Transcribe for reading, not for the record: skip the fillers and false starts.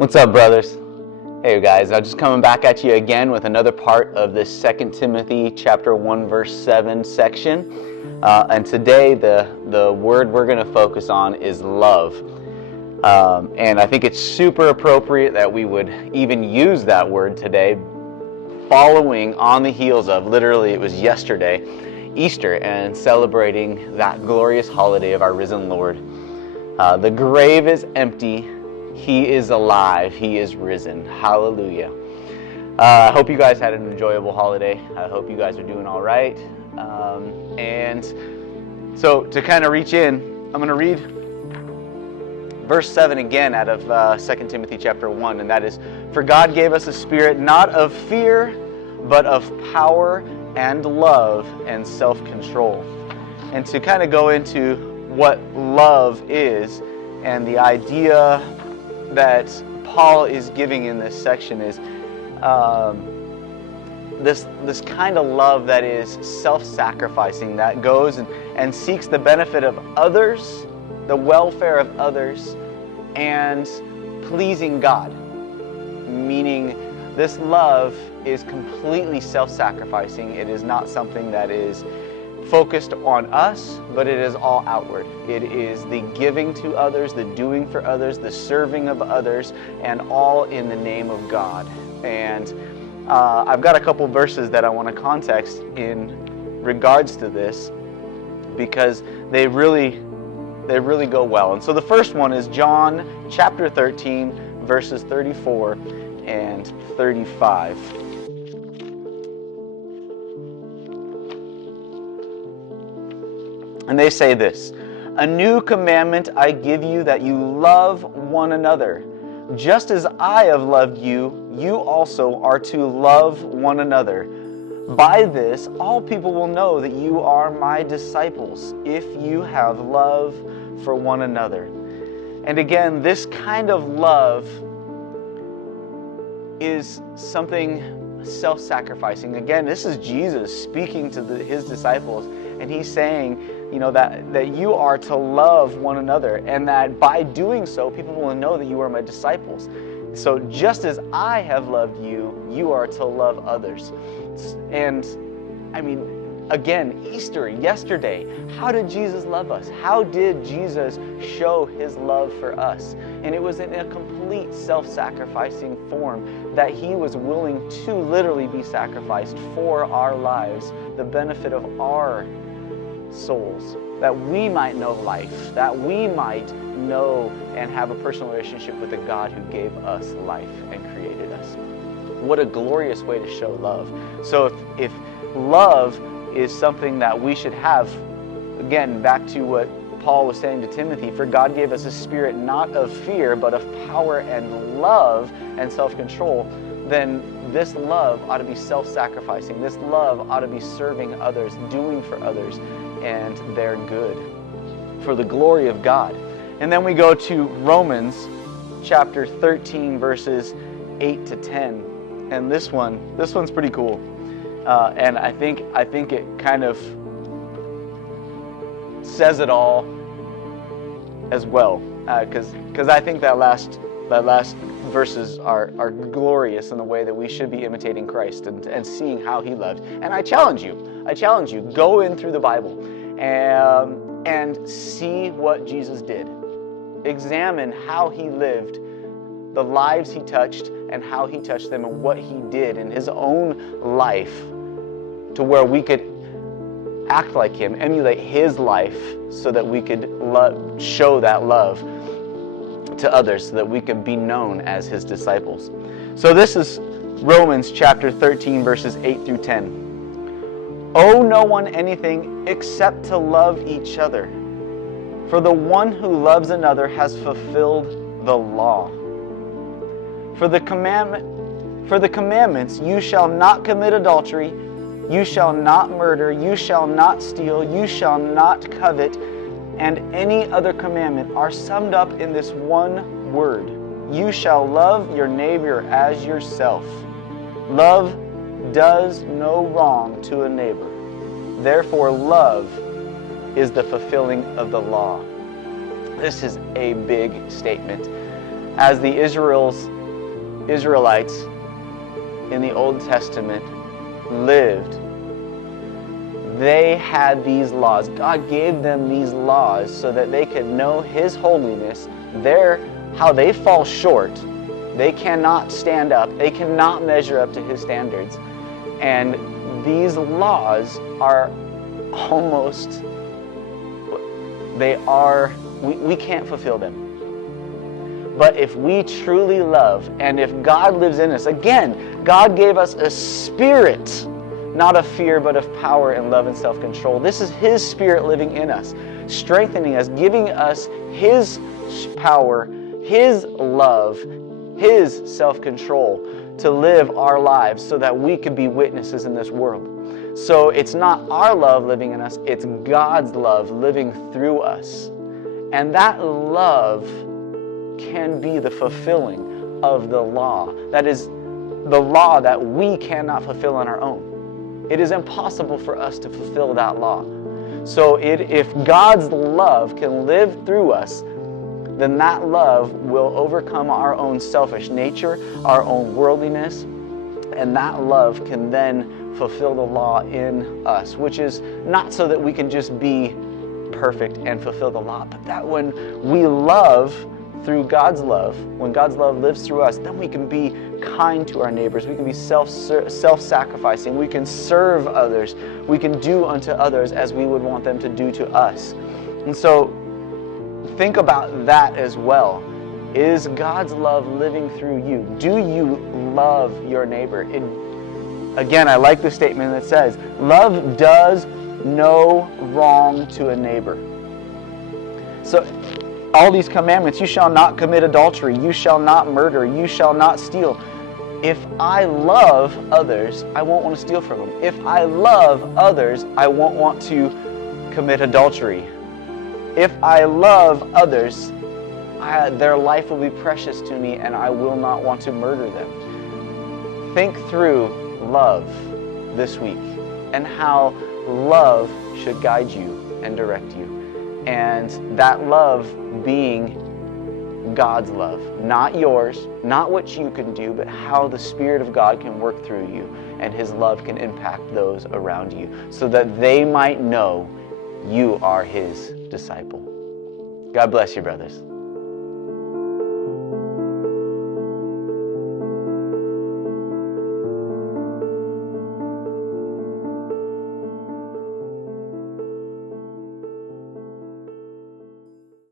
What's up, brothers? Hey guys, I'm just coming back at you again with another part of this 2 Timothy chapter 1 verse 7 section. And today the word we're going to focus on is love. And I think it's super appropriate that we would even use that word today, following on the heels of, literally it was yesterday, Easter, and celebrating that glorious holiday of our risen Lord. The grave is empty. He is alive. He is risen. Hallelujah. I hope you guys had an enjoyable holiday. I hope you guys are doing all right. And so to kind of reach in, I'm going to read verse 7 again out of 2 Timothy chapter 1, and that is, "For God gave us a spirit not of fear, but of power and love and self-control." And to kind of go into what love is, and the idea that Paul is giving in this section is this kind of love that is self-sacrificing, that goes and seeks the benefit of others, the welfare of others, and pleasing God. Meaning this love is completely self-sacrificing. It is not something that is focused on us, but it is all outward. It is the giving to others, the doing for others, the serving of others, and all in the name of God. And I've got a couple verses that I want to context in regards to this, because they really go well. And so the first one is John chapter 13, verses 34 and 35. And they say this: "A new commandment I give you, that you love one another. Just as I have loved you, you also are to love one another. By this, all people will know that you are my disciples, if you have love for one another." And again, this kind of love is something self-sacrificing. Again, this is Jesus speaking to his disciples, and he's saying, that you are to love one another, and that by doing so, people will know that you are my disciples. So just as I have loved you, you are to love others. And again, Easter, yesterday, how did Jesus love us? How did Jesus show his love for us? And it was in a complete self-sacrificing form, that he was willing to literally be sacrificed for our lives, the benefit of our souls, that we might know life, that we might know and have a personal relationship with the God who gave us life and created us. What a glorious way to show love. So if love is something that we should have, again, back to what Paul was saying to Timothy, "For God gave us a spirit not of fear, but of power and love and self-control," then this love ought to be self-sacrificing. This love ought to be serving others, doing for others, and their good, for the glory of God. And then we go to Romans chapter 13, verses 8 to 10. And this one's pretty cool. And I think it kind of says it all as well, because I think that last verses are glorious in the way that we should be imitating Christ and seeing how he loved. And I challenge you, go in through the Bible and see what Jesus did. Examine how he lived, the lives he touched, and how he touched them, and what he did in his own life, to where we could act like him, emulate his life, so that we could show that love to others, so that we could be known as his disciples. So this is Romans chapter 13, verses 8 through 10. "Owe no one anything except to love each other. For the one who loves another has fulfilled the law. For the commandments, you shall not commit adultery, you shall not murder, you shall not steal, you shall not covet, and any other commandment are summed up in this one word: you shall love your neighbor as yourself. Love does no wrong to a neighbor. Therefore, love is the fulfilling of the law." This is a big statement. as the Israelites in the Old Testament lived, they had these laws. God gave them these laws so that they could know His holiness, how they fall short. They cannot stand up. They cannot measure up to His standards. And these laws are almost, we can't fulfill them. But if we truly love, and if God lives in us, again, God gave us a spirit, not of fear, but of power and love and self-control. This is His Spirit living in us, strengthening us, giving us His power, His love, His self-control to live our lives so that we could be witnesses in this world. So it's not our love living in us, it's God's love living through us. And that love can be the fulfilling of the law. That is the law that we cannot fulfill on our own. It is impossible for us to fulfill that law. So if God's love can live through us, then that love will overcome our own selfish nature, our own worldliness, and that love can then fulfill the law in us, which is not so that we can just be perfect and fulfill the law, but that when we love through God's love, when God's love lives through us, then we can be kind to our neighbors. We can be self-sacrificing. We can serve others. We can do unto others as we would want them to do to us. And so think about that as well. Is God's love living through you? Do you love your neighbor? Again, I like the statement that says, love does no wrong to a neighbor. So all these commandments, you shall not commit adultery, you shall not murder, you shall not steal. If I love others, I won't want to steal from them. If I love others, I won't want to commit adultery. If I love others, their life will be precious to me and I will not want to murder them. Think through love this week and how love should guide you and direct you. And that love being God's love, not yours, not what you can do, but how the Spirit of God can work through you and His love can impact those around you so that they might know you are His disciple. God bless you, brothers.